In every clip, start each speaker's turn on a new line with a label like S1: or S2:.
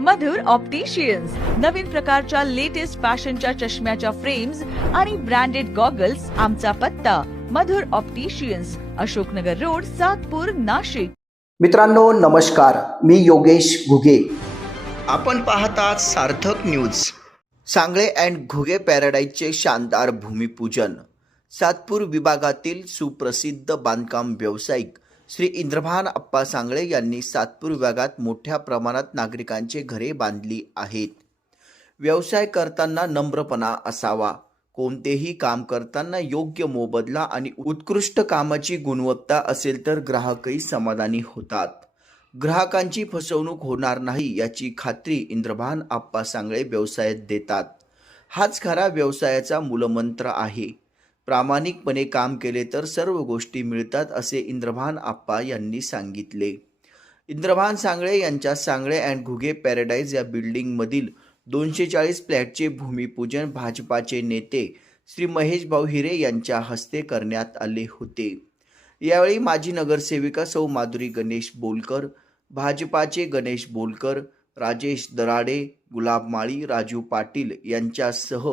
S1: मधुर opticians नवीन प्रकारच्या latest फॅशनच्या चष्म्याच्या फ्रेम्स आणि ब्रँडेड गॉगल्स आमचा पत्ता. Madhur opticians Ashoknagar road Satpur Nashik.
S2: मित्रांनो नमस्कार. मी योगेश घुगे.
S3: आपण पाहतात सार्थक न्यूज
S2: सांगळे अँड घुगे पॅराडाईजचे शानदार भूमिपूजन. सातपूर विभागातील सुप्रसिद्ध बांधकाम व्यावसायिक श्री इंद्रभान अप्पा सांगळे यांनी सातपूर विभागात मोठ्या प्रमाणात नागरिकांचे घरे बांधली आहेत. व्यवसाय करताना नम्रपणा असावा. कोणतेही काम करताना योग्य मोबदला आणि उत्कृष्ट कामाची गुणवत्ता असेल तर ग्राहकही समाधानी होतात. ग्राहकांची फसवणूक होणार नाही याची खात्री इंद्रभान आप्पा सांगळे व्यवसायात देतात. हाच खरा व्यवसायाचा मूलमंत्र आहे. प्रामाणिकपणे काम केले तर सर्व गोष्टी मिळतात असे इंद्रभान आप्पा यांनी सांगितले. इंद्रभान सांगळे यांच्या सांगळे अँड घुगे पॅराडाईज या बिल्डिंगमधील दोनशे चाळीस फ्लॅटचे भूमिपूजन भाजपाचे नेते श्री महेश भाऊ हिरे यांच्या हस्ते करण्यात आले होते. यावेळी माजी नगरसेविका सौ माधुरी गणेश बोलकर भाजपाचे गणेश बोलकर राजेश दराडे गुलाब माळी राजू पाटील यांच्यासह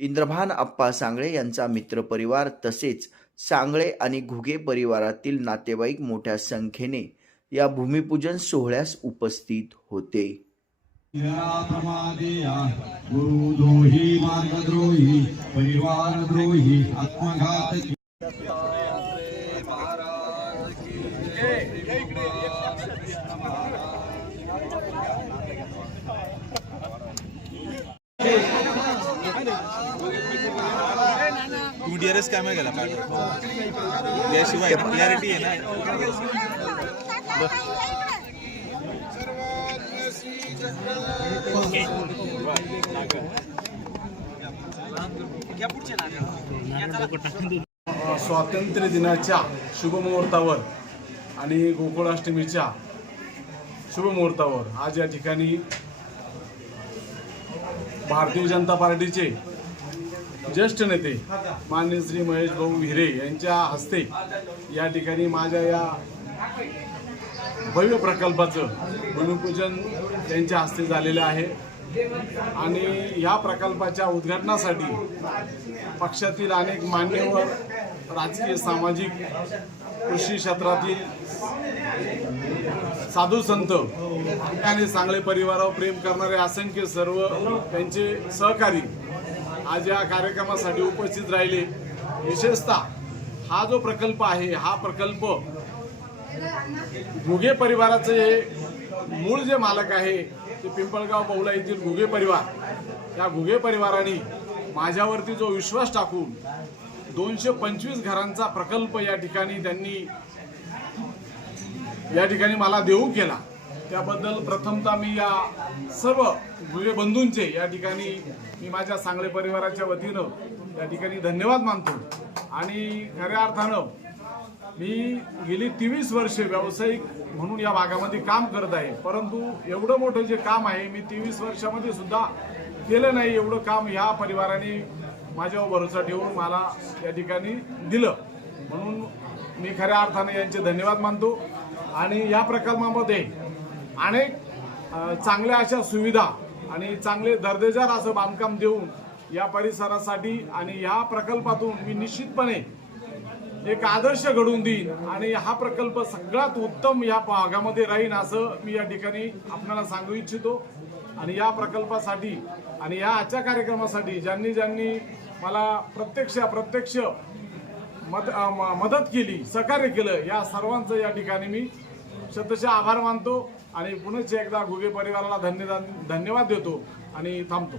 S2: इंद्रभान आप्पा सांगळे यांचा मित्रपरिवार तसेच सांगळे आणि घुगे परिवारातील नातेवाईक मोठ्या संख्येने या भूमिपूजन सोहळ्यास उपस्थित होते.
S4: प्रमादेया
S5: कॅमेरा गेला पाहिजे याशिवाय क्लॅरिटी आहे ना.
S4: स्वातंत्र्य दिनाच्या शुभमुहूर्तावर आणि गोकुळाष्टमीच्या शुभमुहूर्तावर आज या ठिकाणी भारतीय जनता पार्टीचे ज्येष्ठ नेते मान्य श्री महेश भाऊ हिरे यांच्या हस्ते या ठिकाणी माझ्या या भव्य प्रकल्पाचं भूमिपूजन त्यांच्या हस्ते झालेलं आहे. आणि या प्रकल्पाच्या उद्घाटनासाठी पक्षातील अनेक मान्यवर राजकीय सामाजिक कृषी क्षेत्रातील साधू संत आणि चांगले परिवारावर प्रेम करणारे असंख्य सर्व त्यांचे सहकारी आज या कार्यक्रमासाठी उपस्थित राहिले. विशेषतः हा जो प्रकल्प आहे हा प्रकल्प घुगे परिवाराचे हे मूळ जे मालक आहे ते पिंपळगाव बहुला येथील घुगे परिवार या घुगे परिवाराने माझ्यावरती जो विश्वास टाकून दोनशे पंचवीस घरांचा प्रकल्प या ठिकाणी त्यांनी या ठिकाणी मला देऊ केला. त्याबद्दल प्रथमतः मी या सर्व घुगे बंधूंचे या ठिकाणी मी माझ्या सांगळे परिवाराच्या वतीनं या ठिकाणी धन्यवाद मानतो. आणि खऱ्या अर्थानं मी गेली तेवीस वर्षे व्यावसायिक म्हणून या भागामध्ये काम करत आहे. परंतु एवढं मोठं जे काम आहे मी तेवीस वर्षामध्ये सुद्धा केलं नाही एवढं काम ह्या परिवाराने माझ्यावर भरोसा ठेवून मला या ठिकाणी दिलं. म्हणून मी खऱ्या अर्थाने यांचे धन्यवाद मानतो. आणि या प्रकल्पामध्ये अनेक चांगल्या अशा सुविधा आणि चांगले दर्जेदार असं बांधकाम देऊन या परिसरासाठी आणि या प्रकल्पातून मी निश्चितपणे एक आदर्श घडवून देईन आणि हा प्रकल्प सगळ्यात उत्तम या भागामध्ये राहीन असं मी या ठिकाणी आपल्याला सांगू इच्छितो. आणि या प्रकल्पासाठी आणि या आजच्या कार्यक्रमासाठी ज्यांनी ज्यांनी मला प्रत्यक्ष प्रत्यक्ष मद म- मदत केली सहकार्य केलं या सर्वांचं या ठिकाणी मी शतशः आभार मानतो. आणि पुनश्च एकदा घुगे परिवाराला धन्यवाद धन्यवाद देतो आणि थांबतो.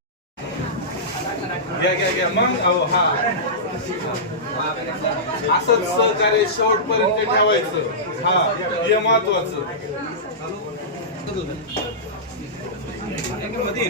S5: घ्या घ्या घ्या. मग अहो हा. असंच सहकार्य शेवटपर्यंत ठेवायचं. हा हे महत्वाचं. मध्ये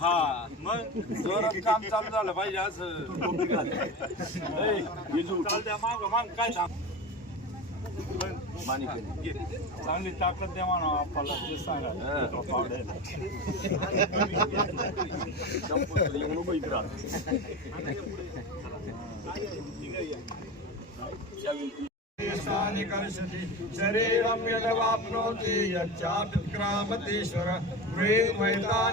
S6: हा मग जोरात काम चालू झालं पाहिजे असं. चालत्या माग माग काय सांग चांगली ताकद द्या म्हणा आपल्याला ते सांगा. पावड्याला. शरीरं यदवाप्नोति यच्चापित्क्रामतीश्वर गृहे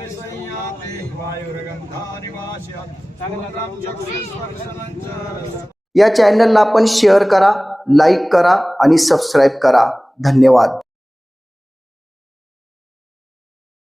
S6: संयाति वायुर्गन्धानि वास्यात्। सर्वं चक्षुस्पर्शनं च
S2: या चॅनलला आपण शेअर करा लाईक करा आणि सबस्क्राईब करा. धन्यवाद.